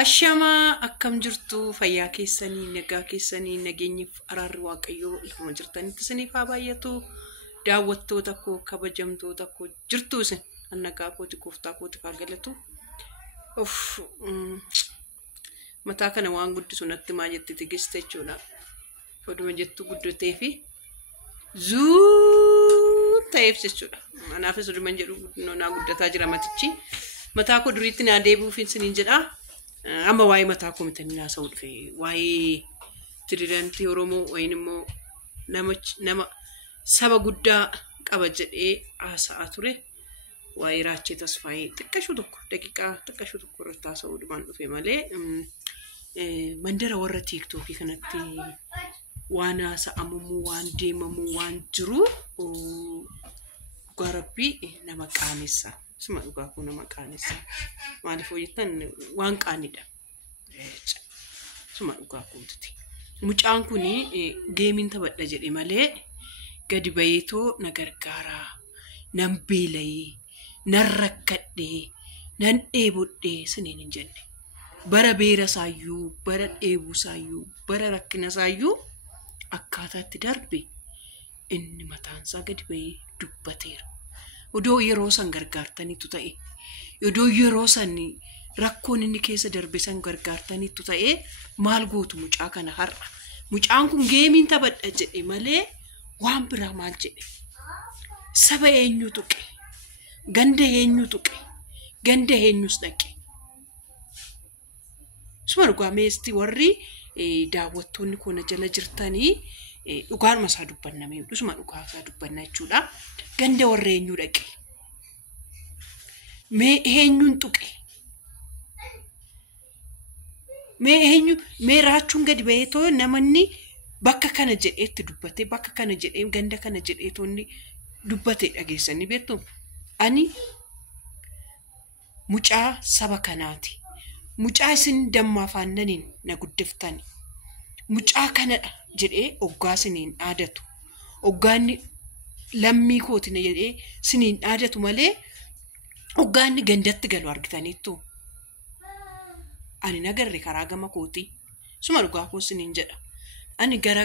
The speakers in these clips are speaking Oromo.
Ashama akkam jirtu fayyaa keessanii nagaa keessanii nageenyiif araarri waaqayyoo ilma jirtanitti isiniif haa baay'atu daawwattoota koo kabajamtoota koo jirtu isin annagaa kooti kooftaa kooti haa galatu mataa kana waan guddisu natti maa jetti tigiste jechuudha oduma jettu guddatee fi zuu ta'eef jechuudha anaafis oduma jedhu naa guddataa jira matichi mataa koo duriitti naa deebi'uuf isiniin jedha. Amma waa'ee mataa koomitanii naasa'uu dhufe waa'ee tiriirantii Oromoo wayiinimmoo nama saba guddaa qaba jedhee haasa'aa ture waa'ee Raachee Tasfaayee xiqqashuu tokko daqiiqaa xiqqashuu tokko irratti haasa'uu dhumaan dhufe malee mandara warra tiiktookii kanatti waan haasa'amuu waan deemamuu waan jiru garabbii nama qaanessa. Suma dhugaa kun nama qaanessa maaliif hojjetan waan qaanidha suma dhugaa kuututi mucaan kuni geemiin taphadha jedhe malee gadi bayeetoo na gargaaraa nan beelayee nan rakkadhee nan dheebodhee siniin hin jenne bara beera saayyuu bara dheebuu saayyuu bara rakkina saayyuu akkaataatti darbe inni mataansaa gadi bayee dubbateera. Odoo yeroo san gargaartaniitu ta'e odoo yeroo san rakkoon inni keessa darbe san gargaartaniitu ta'e maal gootu mucaa kana har'a mucaan kun geemiin taphadha jedhe malee waan biraa maal jedhe saba eenyu tuqe ganda eenyu tuqe ganda eenyus dhaqe suma dhugaa meesti warri daawwattoonni kuna jala jirtanii dhugaanuma isaa dubbanname dhusuma dhugaa isaa dubbanna jechuudha ganda warra eenyu dhaqe mee eenyuun tuqe mee raachuun gadi baheetoo namanni bakka kana jedheetti dubbate bakka kana jedhee ganda kana jedheetoonni dubbate dhageessanii beektu ani mucaa saba kanaati mucaa isin dammaa faannaniin na guddiftani mucaa kanadha jedhee oggaa siniin dhaadatu oggaanni lammii kootina jedhee siniin dhaadatu malee oggaanni gandatti galu argitaniittu ani nagarre karaa gama kooti suma dhugaa koo siniin jedha ani gara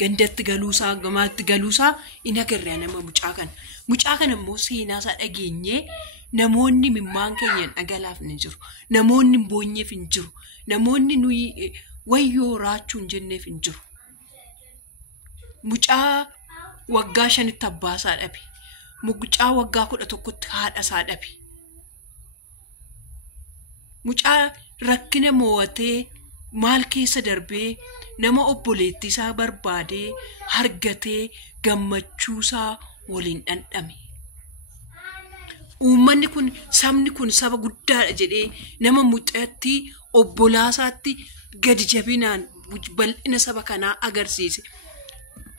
gandatti galuusaa gamaatti galuusaa inagarre nama mucaa kana immoo seenaasaa dhageenyee namoonni mimmaan keenyan dhagalaaf ni jiru namoonni boonyeef hin jiru namoonni nuyi wayyoo raachuun jenneef hin jiru. Mucaa waggaa 5 abbaasaa dhabe mucaa waggaa 11tti haadhasaa dhabe mucaa rakkina mo'atee maal keessa darbee nama obboleettii isaa barbaadee hargatee gammachuusaa waliin dhandhame uummanni kun sabni kun saba guddaadha jedhee nama mucaatti obbolaasaatti gadi jabinaan bal'ina saba kanaa agarsiise.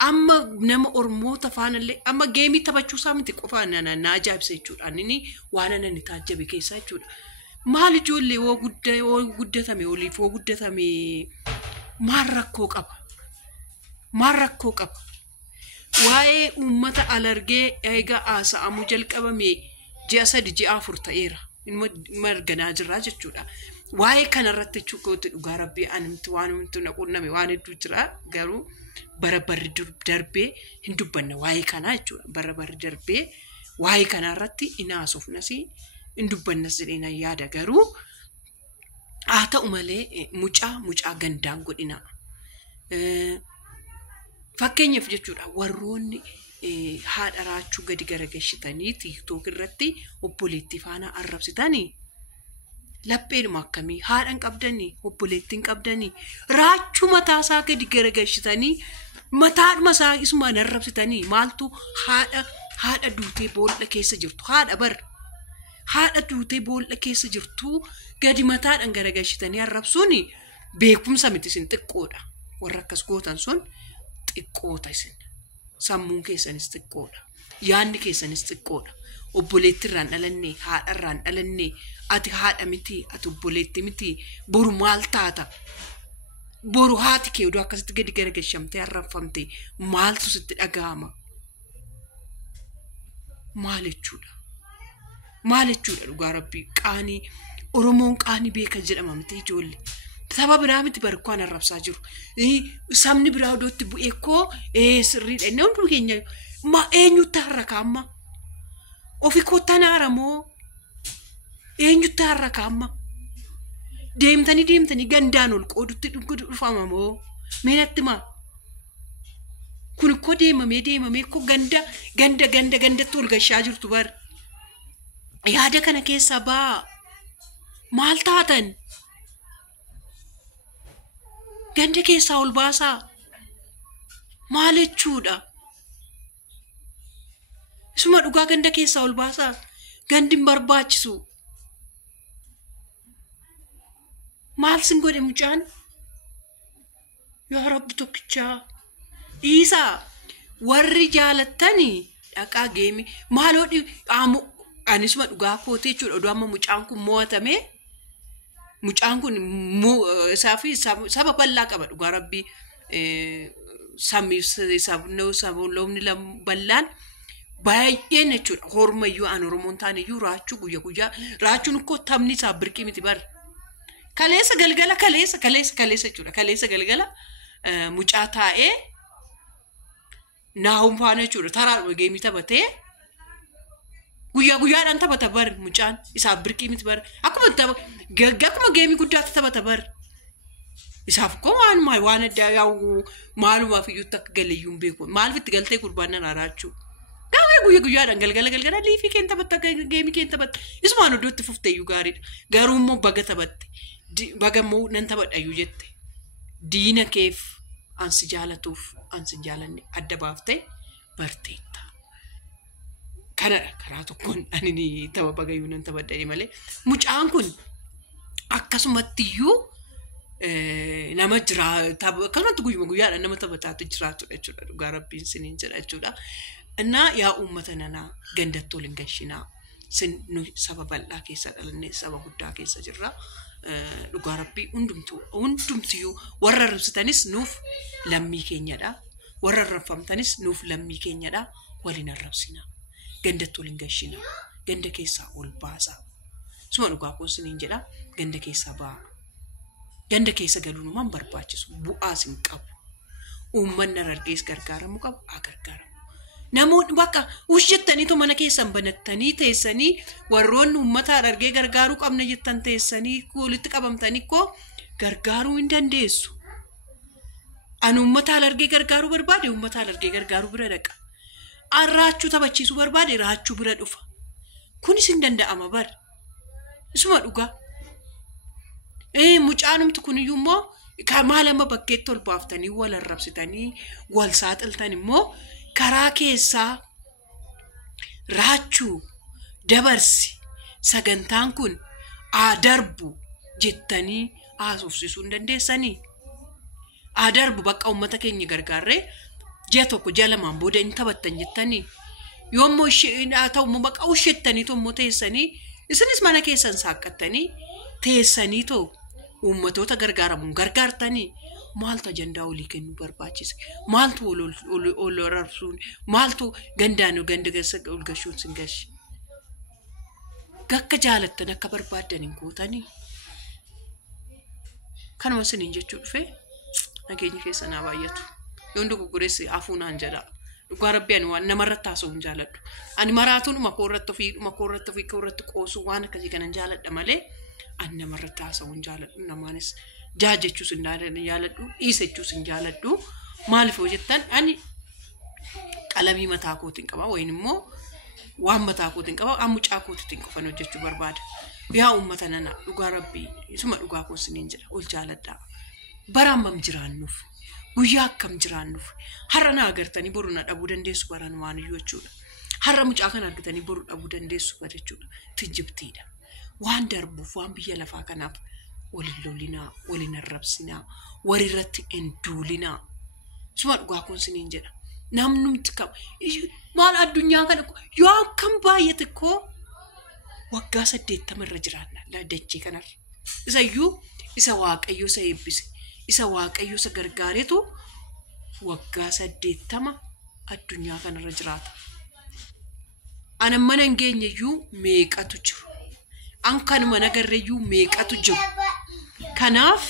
Amma nama Oromoota faanallee amma geemii taphachuusaa miti qofaan na ajaa'ibsa jechuudha inni waan ani taajjabe keessa jechuudha maal ijoollee woo guddatame oliif woo guddatame maal rakkoo qaba waa'ee uummata alargee eegaa haasa'amuu jalqabame ji'a 3 ji'a 4 ta'eera inni marganaa jirraa jechuudha waa'ee kanarratti jechuudha dhugaa rabbii animti waan humti na qunname waan hedduu jira garuu bara barri darbee hin dubbanna waa'ee kanaa jechuudha bara barri darbee waa'ee kanarratti inaasuuf nasi hin dubbannas jedhee yaada garuu haa ta'u malee mucaa gandaan godhina fakkeenyaaf jechuudha warroonni haadha raachuu gadi garagalchitanii tiiktook irratti obboleettii faana arrabsitanii lapheedhuma akkamii haadhan qabdanii obboleettiin qabdanii raachuu mataasaa gadi garagalchitanii mataadhuma isaa isumaan arrabsitanii maaltu haadha duutee boolla keessa jirtu haadha duutee boolla keessa jirtu gadi mataadhaan garagalchitanii arrabsuun beekumsa miti isin xiqqoodha warra akkas gootan sun xiqqoota isin sammuun keessanis xiqqoodha yaanni keessanis xiqqoodha obboleettirraan dhalannee haadharraan dhalannee ati haadha miti ati obboleetti miti boru maal taata boru haati kee odoo akkasitti gadi garagalchamtee arrabfamte maaltu sitti dhaga'ama maal jechuudha dhugaa rabbii qaanii Oromoon qaanii beeka jedhamamte ijoollee. Sababa biraamiti barkwaan arrabsaa jiru. Sabni biraa odootti bu'ee koo sirriidha. Inni hunduu keenya ma eenyutti harraka amma? Ofi kottan haaramoo eenyutti harraka amma? Deemtanii gandaan ol qoodutti dhufamamoo meenatti maa? Kun ko deemamee ko ganda ol gashaa jirtu bar. Yaada kana keessa baa maal taatan? Ganda keessa ol baasaa maal jechuudha? Isuma dhugaa ganda keessa ol baasaa gandi hin barbaachisu. Maal sin godhe mucaan? Yaa Rabbi tokkichaa. Isa warri jaalattanii dhaqaa geemi maaloo dhaamu anisuma dhugaa kootee jechuudha. Oduu amma mucaan kun mo'atame mucaan kun saafi saba bal'aa qaba dhugaa Rabbi sabni bal'aan baay'een jechuudha. Hormayyuu an Oromoon taaneyyuu raachuu guyyaa raachuun koo taphni isaa birqii miti bar. Kaleessa galgala jechuudha. Kaleessa galgala mucaa taa'ee naahum faana jechuudha. Taraa geemii taphatee guyyaadhaan taphata bar mucaan isaa birqii miti bar. Akkuma geemii guddaatti taphata bar. Isaaf koo waan addaa yaa'u maalumaaf iyyuu takka galeeyyuun beeku. Maaliif itti galtee gurbaan nan araachuu? Gaawwee guyyaadhaan galgala liifii keen taphatta geemii keen taphatta. Isumaan iddootti fuftee iyyuu gaariidha. Garuu immoo baga taphatte. Baga immoo nan taphadhayyuu jette. Diina keef ansi jaalatuuf ansi jaalanne adda baaftee barteetta. Kanadha karaa tokkoon ani tapha bagayyuu nan taphadhee malee. Mucaan kun akkasumattiyyuu nama jira kanatti guyyaadhaan nama taphataatu jiraatudha jechuudha. Dhugaa Rabbiin siniin jedha jechuudha. Innaa yaa uummata nanaa gandattoo lingashinaa sin nu saba bal'aa keessa dhalannee saba guddaa keessa jirra. Dhugaa Rabbii hundumtiyyuu warra arrabsitanis nuuf lammii keenyadha. Warra arrabfamtanis nuuf lammii keenyadha. Waliin arrabsina. Gandattoo lingashinaa. Ganda keessaa ol baasaa. Suma dhugaa kun siniin jedha. Ganda keessaa baa. Ganda keessa galuun uumaan barbaachisu. Bu'aas hin qabu. Uummanni argees gargaaramuu qabu. Gargaaramu. Namoonni bakka jettaniitu mana keessan banattanii teessanii warroonni uummataa argee gargaaruu qabna jettan teessanii walitti qabamtanii koo gargaaruu hin dandeessu. Ani uummataa argee gargaaruu barbaade uummataa argee gargaaruu bira dhaqa. Arraachuu taphachiisuu barbaade raachuu bira dhufa. Kunis hin danda'ama bar. Isuma dhugaa. Mucaanumti kuniyyuu immoo maalama bakkeetti ol baaftanii wal arrabsitanii wal saaxiltan immoo karaa keessaa raachuu dabarsi sagantaan kun darbu jettanii haasofsiisuu hin dandeessanii. Darbu bakka uummata keenya gargaarree ji'a tokko ji'a lamaan booda hin taphattan jettanii yoommoo ta'ummoo bakka ushettaniitu immoo teessanii isinis mana keessan saaqqattanii teessanii too uummatoota gargaaramuun gargaartanii. Maaltu ajandaa olii kennuu barbaachise? Maaltu ol arrabsuun? Maaltu gandaan ganda keessa ol gashuun sin gashi? Gakka jaalattan akka barbaadan hin gootanii. Kanuma siniin jechuu dhufee nageenyi keessa naa baay'atu. Yoon dogoggoreessi afuunaan jedha. Dhugaa Rabbi ani waan namarratti haasa'uu hin jaaladhu. Ani maraatuun makoorratti qoosuu waan akkasii kanan jaaladha malee ani namarratti haasa'uu hin jaaladhu. Namaanis jaajechuus hin jaaladhu, dhiisechuus hin jaaladhu. Maaliif hojjettan ani qalamii mataa kootiin qaba wayin immoo waan mataa kootiin qaba mucaa kootiin qofan hojjechuu barbaada. Yaa uummata nana dhugaa Rabbii isuma dhugaa koo siniin jedha ol jaaladha. Baraan mam jiraannuuf guyyaa akkam jiraannuuf har'a na agartanii boru na dhabuu dandeessu baran waan iyyuu jechuudha. Har'a mucaa kana argatanii boru dhabuu dandeessu bara jechuudha. Tijjibtiidha. Waan darbuuf waan biyya lafaa kanaaf waliin lollinaa, waliin arrabsinaa, warirratti enduulinaa. Suma dhugaa kun siniin jedha. Namnumti qaba. Maal addunyaa kana yoo akkam baay'ate koo waggaa 80 irra jiraanna dachee kanarra. Isayyuu isa Waaqayyo isa eebbise, isa Waaqayyo isa gargaaretu waggaa 80 addunyaa kanarra jiraata. Ana mana ngeenyeyyuu meeqatu jiru. Ankanuma nagarreeyyuu meeqatu jiru. Kanaaf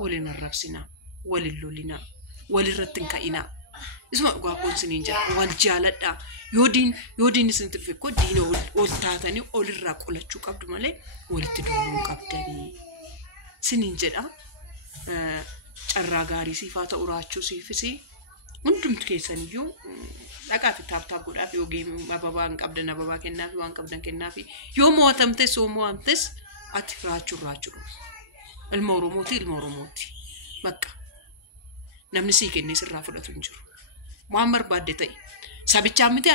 waliin arrabsinaa, waliin lolinaa, walirratti hin ka'inaa. Isuma dhugaa koonsiniin jedha wal jaaladhaa. Yoodiin isin tirfekko diina ol taatanii olirraa qolachuu qabdu malee walitti duuluu qabdanii. Siniin jedha carraa gaarii siifaa ta'u raachuu siifisi. Hundumtu keessaniyyuu dhaqaati taaptaap godhaaf yoo geemii ababaan qabdan ababaa kennaafi waan qabdan kennaafi yoo mo'atamtes yoo mo'amtes ati raachuu. Ilma Oromooti. Bakka namni sii kennee sirraa fudhatu hin jiru. Waan barbaadde ta'e sabichaan miti